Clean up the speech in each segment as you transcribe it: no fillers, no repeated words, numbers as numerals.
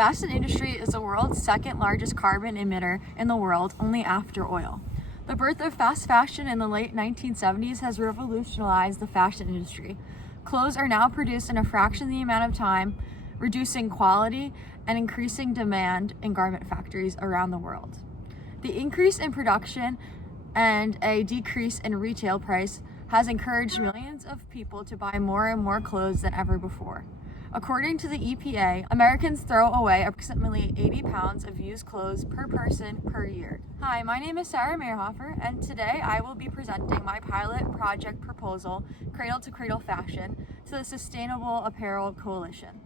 fashion industry is the world's second largest carbon emitter in the world, only after oil. The birth of fast fashion in the late 1970s has revolutionized the fashion industry. Clothes are now produced in a fraction of the amount of time, reducing quality and increasing demand in garment factories around the world. The increase in production and a decrease in retail price has encouraged millions of people to buy more and more clothes than ever before. According to the EPA, Americans throw away approximately 80 pounds of used clothes per person per year. Hi, my name is Smayerhofer, and today I will be presenting my pilot project proposal, Cradle to Cradle Fashion, to the Sustainable Apparel Coalition.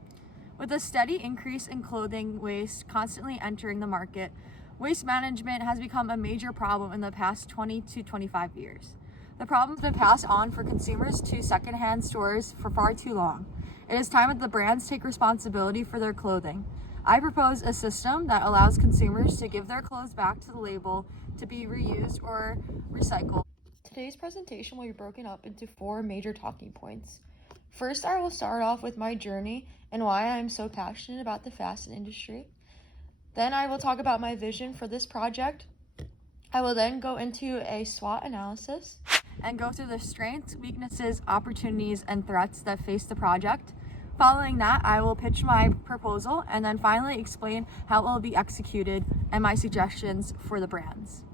With a steady increase in clothing waste constantly entering the market, waste management has become a major problem in the past 20 to 25 years. The problem has been passed on for consumers to secondhand stores for far too long. It is time that the brands take responsibility for their clothing. I propose a system that allows consumers to give their clothes back to the label to be reused or recycled. Today's presentation will be broken up into 4 major talking points. First, I will start off with my journey and why I am so passionate about the fashion industry. Then I will talk about my vision for this project. I will then go into a SWOT analysis and go through the strengths, weaknesses, opportunities, and threats that face the project. Following that, I will pitch my proposal and then finally explain how it will be executed and my suggestions for the brands.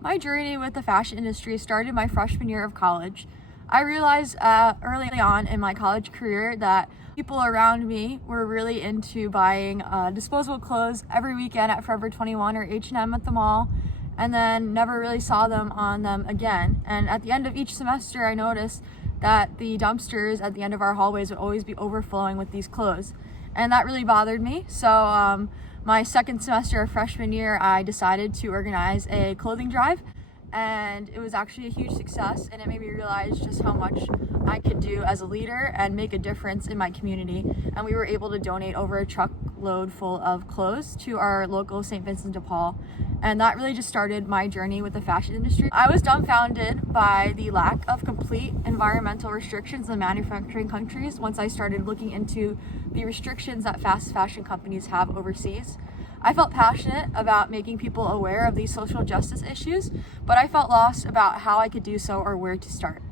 My journey with the fashion industry started my freshman year of college. I realized early on in my college career that people around me were really into buying disposable clothes every weekend at Forever 21 or H&M at the mall, and then never really saw them on them again. And at the end of each semester, I noticed that the dumpsters at the end of our hallways would always be overflowing with these clothes. And that really bothered me. So my second semester of freshman year, I decided to organize a clothing drive. And it was actually a huge success, and it made me realize just how much I could do as a leader and make a difference in my community. And we were able to donate over a truckload full of clothes to our local St. Vincent de Paul. And that really just started my journey with the fashion industry. I was dumbfounded by the lack of complete environmental restrictions in manufacturing countries once I started looking into the restrictions that fast fashion companies have overseas. I felt passionate about making people aware of these social justice issues, but I felt lost about how I could do so or where to start.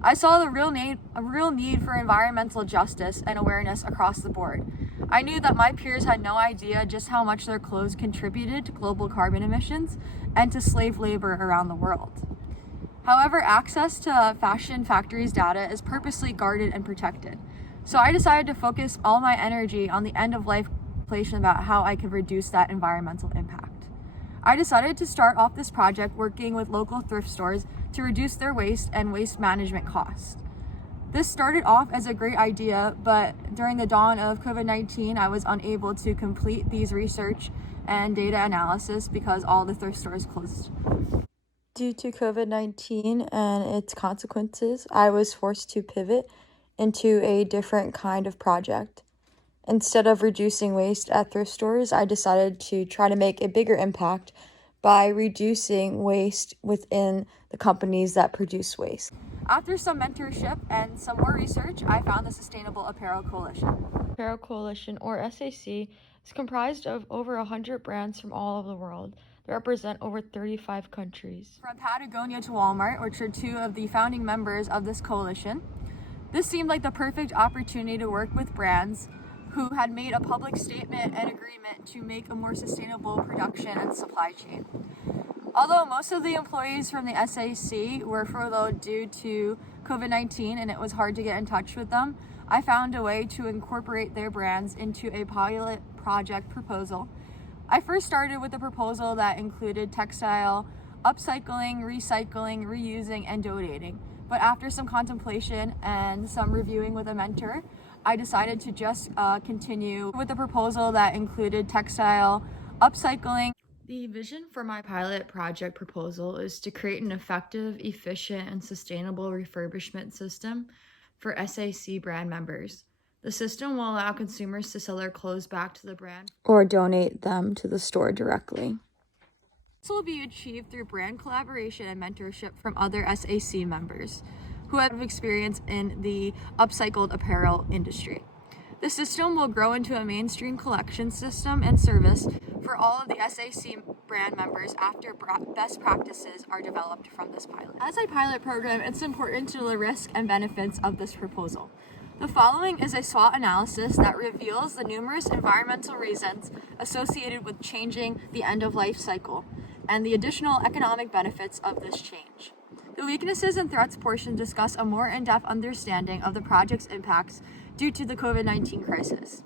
I saw a real need for environmental justice and awareness across the board. I knew that my peers had no idea just how much their clothes contributed to global carbon emissions and to slave labor around the world. However, access to fashion factories' data is purposely guarded and protected. So I decided to focus all my energy on the end-of-life about how I could reduce that environmental impact. I decided to start off this project working with local thrift stores to reduce their waste and waste management costs. This started off as a great idea, but during the dawn of COVID-19, I was unable to complete these research and data analysis because all the thrift stores closed. Due to COVID-19 and its consequences, I was forced to pivot into a different kind of project. Instead of reducing waste at thrift stores, I decided to try to make a bigger impact by reducing waste within the companies that produce waste. After some mentorship and some more research, I found the Sustainable Apparel Coalition. Apparel Coalition, or SAC, is comprised of over 100 brands from all over the world that represent over 35 countries. From Patagonia to Walmart, which are 2 of the founding members of this coalition, this seemed like the perfect opportunity to work with brands who had made a public statement and agreement to make a more sustainable production and supply chain. Although most of the employees from the SAC were furloughed due to COVID-19 and it was hard to get in touch with them, I found a way to incorporate their brands into a pilot project proposal. I first started with a proposal that included textile upcycling, recycling, reusing, and donating. But after some contemplation and some reviewing with a mentor, I decided to just continue with a proposal that included textile upcycling. The vision for my pilot project proposal is to create an effective, efficient, and sustainable refurbishment system for SAC brand members. The system will allow consumers to sell their clothes back to the brand or donate them to the store directly. This will be achieved through brand collaboration and mentorship from other SAC members who have experience in the upcycled apparel industry. The system will grow into a mainstream collection system and service for all of the SAC brand members after best practices are developed from this pilot. As a pilot program, it's important to know the risks and benefits of this proposal. The following is a SWOT analysis that reveals the numerous environmental reasons associated with changing the end-of-life cycle and the additional economic benefits of this change. The weaknesses and threats portion discuss a more in-depth understanding of the project's impacts due to the COVID-19 crisis.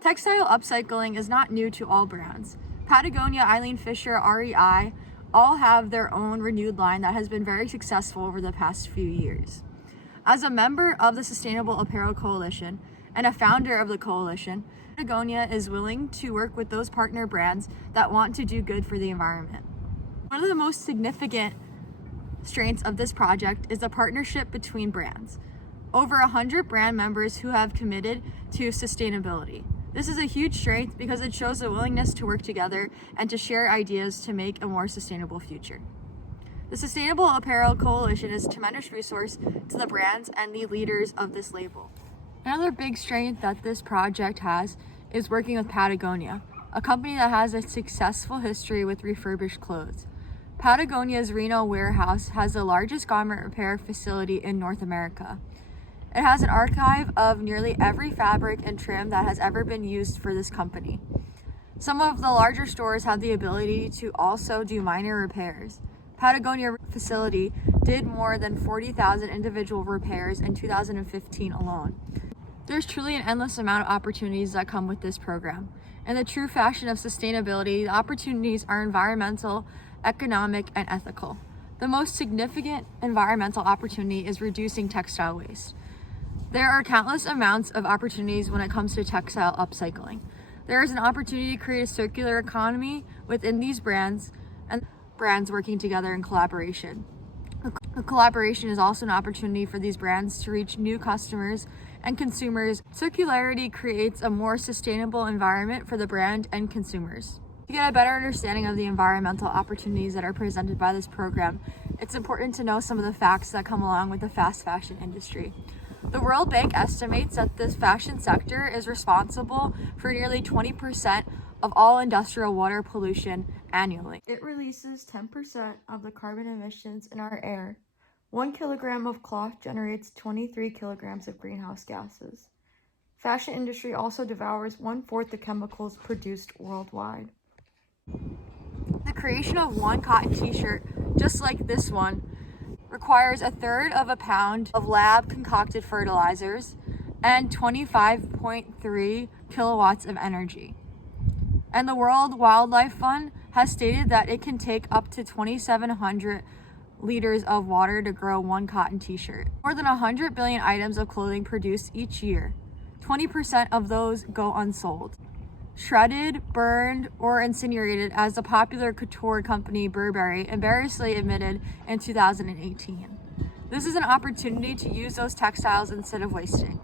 Textile upcycling is not new to all brands. Patagonia, Eileen Fisher, REI all have their own renewed line that has been very successful over the past few years. As a member of the Sustainable Apparel Coalition and a founder of the coalition, Patagonia is willing to work with those partner brands that want to do good for the environment. One of the most significant strengths of this project is the partnership between brands. Over 100 brand members who have committed to sustainability. This is a huge strength because it shows a willingness to work together and to share ideas to make a more sustainable future. The Sustainable Apparel Coalition is a tremendous resource to the brands and the leaders of this label. Another big strength that this project has is working with Patagonia, a company that has a successful history with refurbished clothes. Patagonia's Reno warehouse has the largest garment repair facility in North America. It has an archive of nearly every fabric and trim that has ever been used for this company. Some of the larger stores have the ability to also do minor repairs. Patagonia facility did more than 40,000 individual repairs in 2015 alone. There's truly an endless amount of opportunities that come with this program. In the true fashion of sustainability, the opportunities are environmental, economic, and ethical. The most significant environmental opportunity is reducing textile waste. There are countless amounts of opportunities when it comes to textile upcycling. There is an opportunity to create a circular economy within these brands and brands working together in collaboration. The collaboration is also an opportunity for these brands to reach new customers and consumers. Circularity creates a more sustainable environment for the brand and consumers. To get a better understanding of the environmental opportunities that are presented by this program, it's important to know some of the facts that come along with the fast fashion industry. The World Bank estimates that this fashion sector is responsible for nearly 20% of all industrial water pollution annually. It releases 10% of the carbon emissions in our air. 1 kilogram of cloth generates 23 kilograms of greenhouse gases. Fashion industry also devours 1/4 the chemicals produced worldwide. The creation of one cotton t-shirt, just like this one, requires 1/3 of a pound of lab concocted fertilizers and 25.3 kilowatts of energy. And the World Wildlife Fund has stated that it can take up to 2,700 liters of water to grow one cotton t-shirt. More than 100 billion items of clothing produced each year. 20% of those go unsold. Shredded, burned, or incinerated, as the popular couture company Burberry embarrassingly admitted in 2018. This is an opportunity to use those textiles instead of wasting.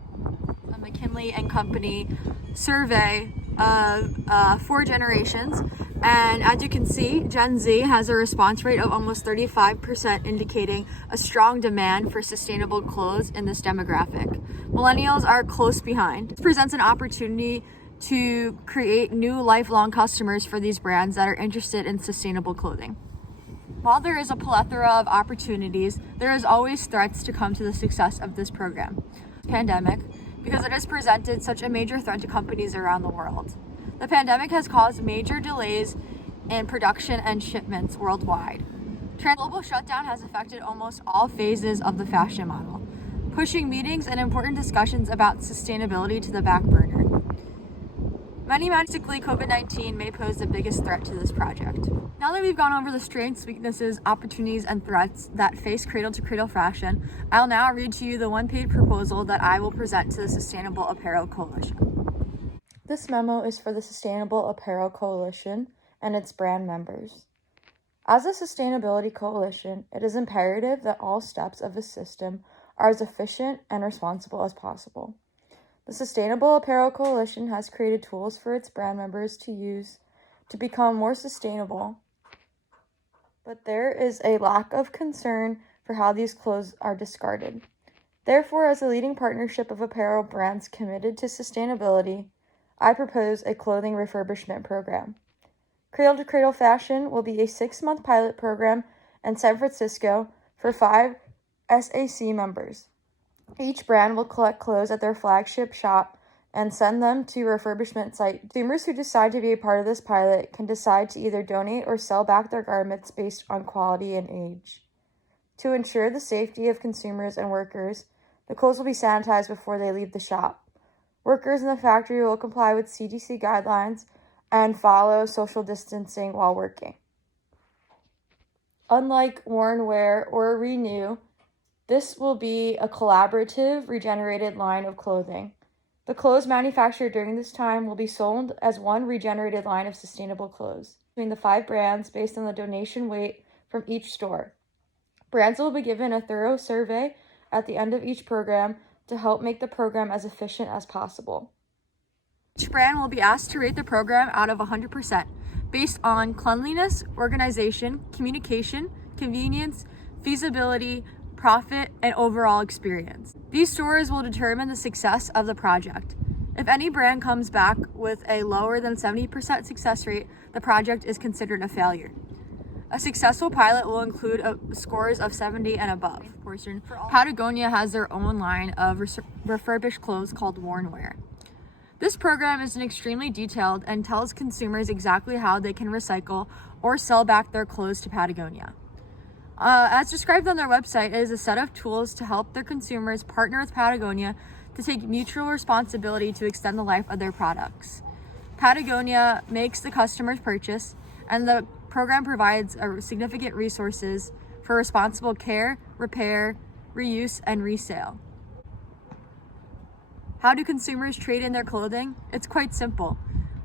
The McKinley and Company survey of 4 generations, and as you can see, Gen Z has a response rate of almost 35%, indicating a strong demand for sustainable clothes in this demographic. Millennials are close behind. This presents an opportunity to create new lifelong customers for these brands that are interested in sustainable clothing. While there is a plethora of opportunities, there is always threats to come to the success of this program. Pandemic, because it has presented such a major threat to companies around the world. The pandemic has caused major delays in production and shipments worldwide. Global shutdown has affected almost all phases of the fashion model, pushing meetings and important discussions about sustainability to the back burner. Basically, COVID-19 may pose the biggest threat to this project. Now that we've gone over the strengths, weaknesses, opportunities, and threats that face Cradle to Cradle fashion, I'll now read to you the one-page proposal that I will present to the Sustainable Apparel Coalition. This memo is for the Sustainable Apparel Coalition and its brand members. As a sustainability coalition, it is imperative that all steps of the system are as efficient and responsible as possible. The Sustainable Apparel Coalition has created tools for its brand members to use to become more sustainable, but there is a lack of concern for how these clothes are discarded. Therefore, as a leading partnership of apparel brands committed to sustainability, I propose a clothing refurbishment program. Cradle to Cradle Fashion will be a 6-month pilot program in San Francisco for 5 SAC members. Each brand will collect clothes at their flagship shop and send them to a refurbishment site. Consumers who decide to be a part of this pilot can decide to either donate or sell back their garments based on quality and age. To ensure the safety of consumers and workers, the clothes will be sanitized before they leave the shop. Workers in the factory will comply with CDC guidelines and follow social distancing while working. Unlike Worn Wear or Renew, this will be a collaborative, regenerated line of clothing. The clothes manufactured during this time will be sold as one regenerated line of sustainable clothes between the 5 brands based on the donation weight from each store. Brands will be given a thorough survey at the end of each program to help make the program as efficient as possible. Each brand will be asked to rate the program out of 100% based on cleanliness, organization, communication, convenience, feasibility, profit, and overall experience. These scores will determine the success of the project. If any brand comes back with a lower than 70% success rate, the project is considered a failure. A successful pilot will include scores of 70 and above. Patagonia has their own line of refurbished clothes called Worn Wear. This program is extremely detailed and tells consumers exactly how they can recycle or sell back their clothes to Patagonia. As described on their website, it is a set of tools to help their consumers partner with Patagonia to take mutual responsibility to extend the life of their products. Patagonia makes the customer's purchase, and the program provides significant resources for responsible care, repair, reuse, and resale. How do consumers trade in their clothing? It's quite simple.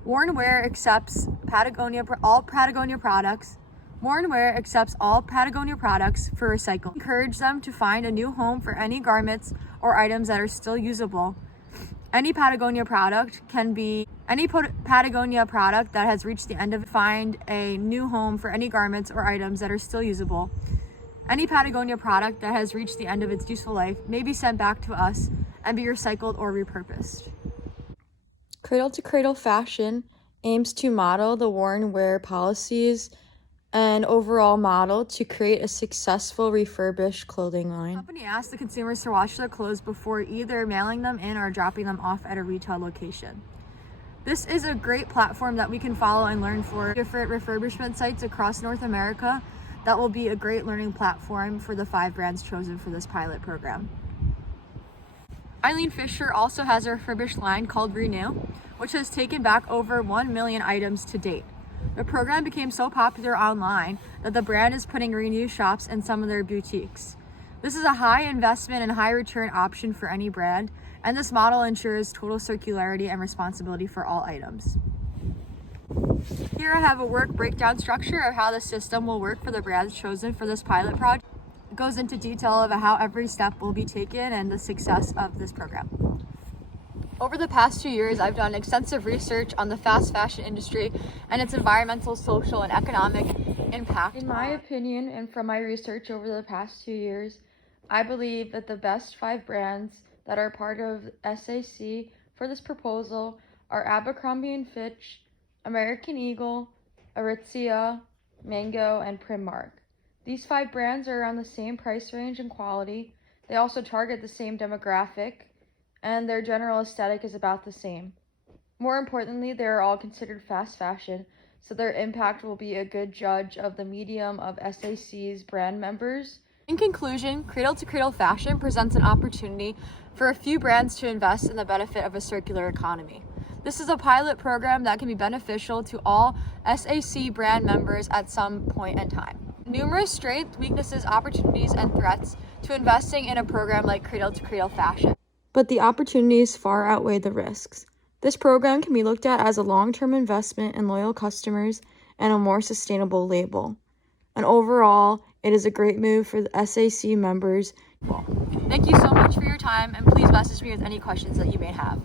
Worn Wear accepts all Patagonia products. Worn Wear accepts all Patagonia products for recycle. Encourage them to find a new home for any garments or items that are still usable. Any Patagonia product that has reached the end of it, find a new home for any garments or items that are still usable. Any Patagonia product that has reached the end of its useful life may be sent back to us and be recycled or repurposed. Cradle to Cradle Fashion aims to model the Worn Wear policies and overall model to create a successful refurbished clothing line. The company asks the consumers to wash their clothes before either mailing them in or dropping them off at a retail location. This is a great platform that we can follow and learn for different refurbishment sites across North America. That will be a great learning platform for the 5 brands chosen for this pilot program. Eileen Fisher also has a refurbished line called Renew, which has taken back over 1 million items to date. The program became so popular online that the brand is putting Renew shops in some of their boutiques. This is a high investment and high return option for any brand, and this model ensures total circularity and responsibility for all items. Here I have a work breakdown structure of how the system will work for the brands chosen for this pilot project. It goes into detail of how every step will be taken and the success of this program. Over the past 2 years, I've done extensive research on the fast fashion industry and its environmental, social, and economic impact. In my opinion, and from my research over the past 2 years, I believe that the best 5 brands that are part of SAC for this proposal are Abercrombie & Fitch, American Eagle, Aritzia, Mango, and Primark. These 5 brands are around the same price range and quality. They also target the same demographic, and their general aesthetic is about the same. More importantly, they are all considered fast fashion, so their impact will be a good judge of the medium of SAC's brand members. In conclusion, Cradle to Cradle Fashion presents an opportunity for a few brands to invest in the benefit of a circular economy. This is a pilot program that can be beneficial to all SAC brand members at some point in time. Numerous strengths, weaknesses, opportunities, and threats to investing in a program like Cradle to Cradle Fashion. But the opportunities far outweigh the risks. This program can be looked at as a long-term investment in loyal customers and a more sustainable label. And overall, it is a great move for the SAC members. Thank you so much for your time, and please message me with any questions that you may have.